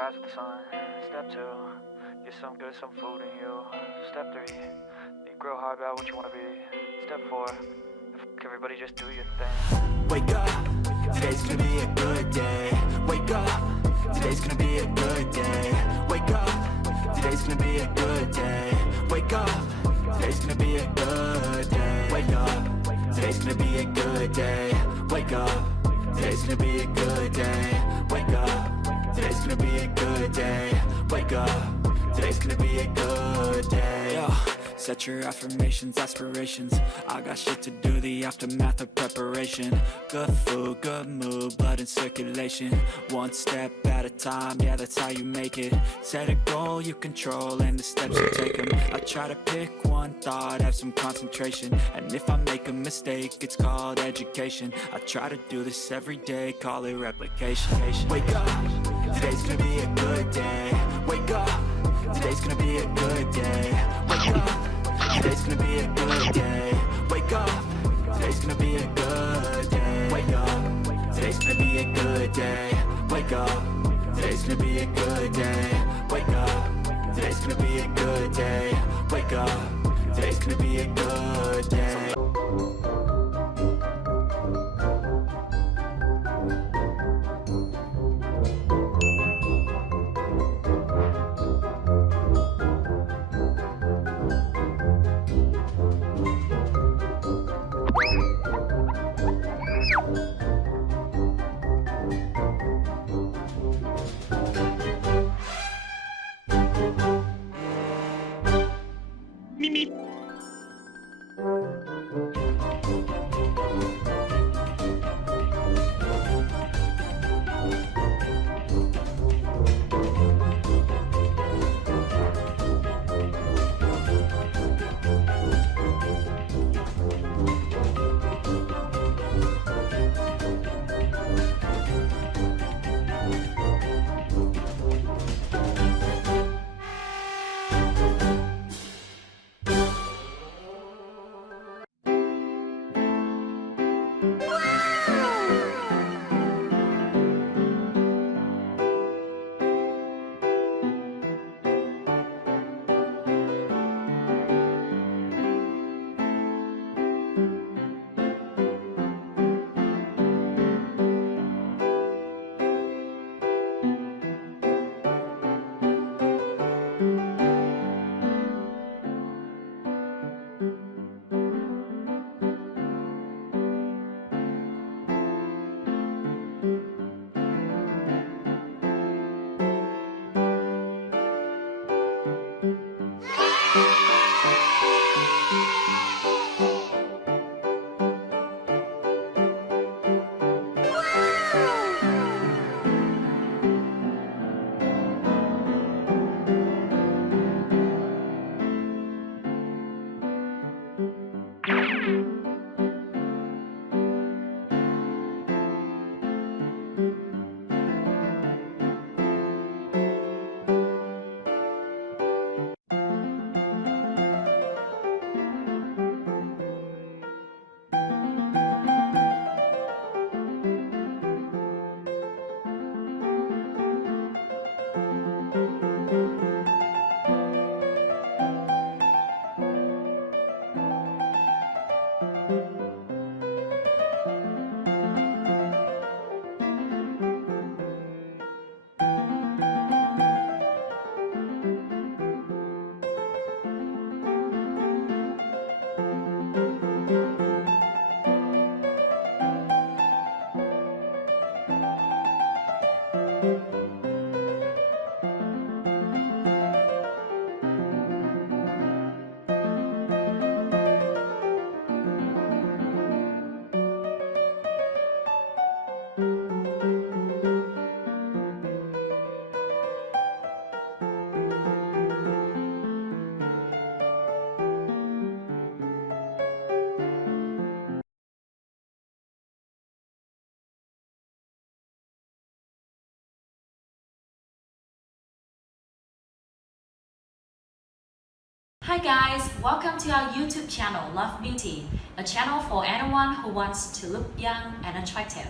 rise with the sun. Step 2, get some good, some food in you. Step 3, you grow hard about what you want to be. Step 4, everybody just do your thing. Wake up, today's gonna be a good day. Wake up, today's gonna be a good day. Wake up, today's gonna be a good day. Wake up, today's gonna be a good day. Wake up, today's gonna be a good day. Wake up, today's gonna be a good day. Wake up, today's gonna be a good day. Wake up, today's gonna be a good day. Yo, set your affirmations, aspirations. I got shit to do, the aftermath of preparation. Good food, good mood, blood in circulation. One step at a time, yeah, that's how you make it. Set a goal you control and the steps you take them. I try to pick one thought, have some concentration. And if I make a mistake, it's called education. I try to do this every day, call it replication. Wake up, today's gonna be a good day. Wake up, today's gonna be a good day. Wake up, today's gonna be a good day. Wake up, today's Today's gonna be a good day. Wake up, today's gonna be a good day. Wake up, today's gonna be a good day. Wake up, today's gonna be a good day. Wake up, today's gonna be a good day. Hi guys, welcome to our YouTube channel Love Beauty, a channel for anyone who wants to look young and attractive.